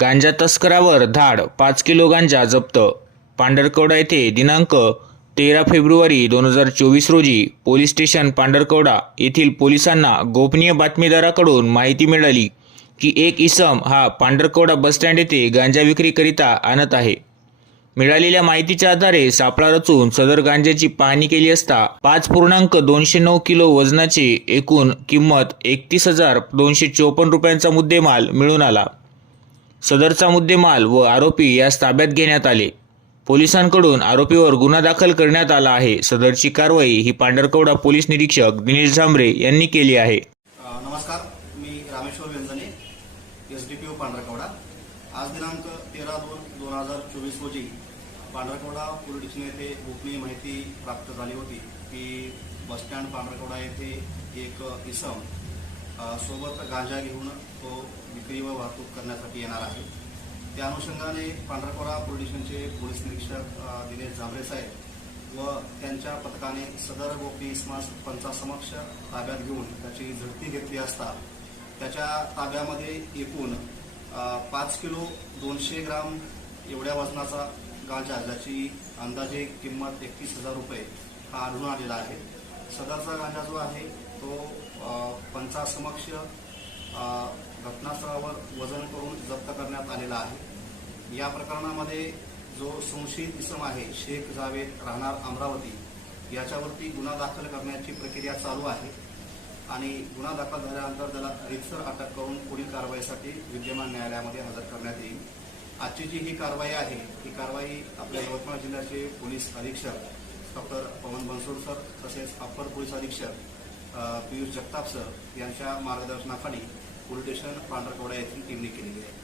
गांजा तस्करावर धाड पाच किलो गांजा जप्त. पांढरकवडा येथे दिनांक तेरा फेब्रुवारी दोन हजार चोवीस रोजी पोलीस स्टेशन पांढरकवडा येथील पोलिसांना गोपनीय बातमीदाराकडून माहिती मिळाली की एक इसम हा पांढरकवडा बसस्टँड येथे गांजा विक्रीकरिता आणत आहे. मिळालेल्या माहितीच्या आधारे सापळा रचून सदर गांजाची पाहणी केली असता पाच पूर्णांक दोनशे नऊ किलो वजनाची एकूण किंमत एकतीस हजार दोनशे चोपन्न रुपयांचा मुद्देमाल मिळून आला. सदरचा मुद्देमाल व आरोपी यास ताब्यात घेण्यात आले. पोलिसांकडून आरोपीवर गुन्हा दाखल करण्यात आला आहे. सदरची कारवाई ही पांढरकवडा पोलीस निरीक्षक दिनेश झांबरे यांनी केली आहे. नमस्कार. मी Rameshwar Vyanjane S D P O Pandharkawada. आज दिनांक तेरा दोन दोन हजार चोवीस रोजी पांढरकवडा पोलीस स्टेशन येथे गोपनीय माहिती प्राप्त झाली होती की बसस्टँड पांढरकवडा येथे एक इसम सोबत गांजा घेऊन तो विक्री व वाहतूक करण्यासाठी येणार आहे. त्या अनुषंगाने पांढरकोरा पोलीस स्टेशनचे पोलीस निरीक्षक दिनेश जांभरे साहेब व त्यांच्या पथकाने सदर गोपी इस्मास पंचासमक्ष ताब्यात घेऊन त्याची झडती घेतली असता त्याच्या ताब्यामध्ये एकूण पाच किलो दोनशे ग्राम एवढ्या वजनाचा गांजा ज्याची अंदाजे किंमत एकतीस हजार रुपये हा आढळून आलेला आहे. सदरचा गांजा जो आहे तो पंचासमक्ष घटनास्थळावर वजन करून जप्त करण्यात आलेला आहे. या प्रकरणामध्ये जो संशयित इसम आहे शेख जावेद राहणार अमरावती याच्यावरती गुन्हा दाखल करण्याची प्रक्रिया चालू आहे आणि गुन्हा दाखल झाल्यानंतर त्याला रितसर अटक करून पुढील कारवाईसाठी विद्यमान न्यायालयामध्ये हजर करण्यात येईल. आजची जी ही कारवाई आहे ही कारवाई आपल्या यवतमाळ जिल्ह्याचे पोलीस अधीक्षक डॉक्टर पवन बनसोड सर तसेच अप्पर पोलीस अधीक्षक पियुष जगताप सर यांच्या मार्गदर्शनाखाली पोलीस स्टेशन पांढरकवडा येथील टीमने केलेली आहे.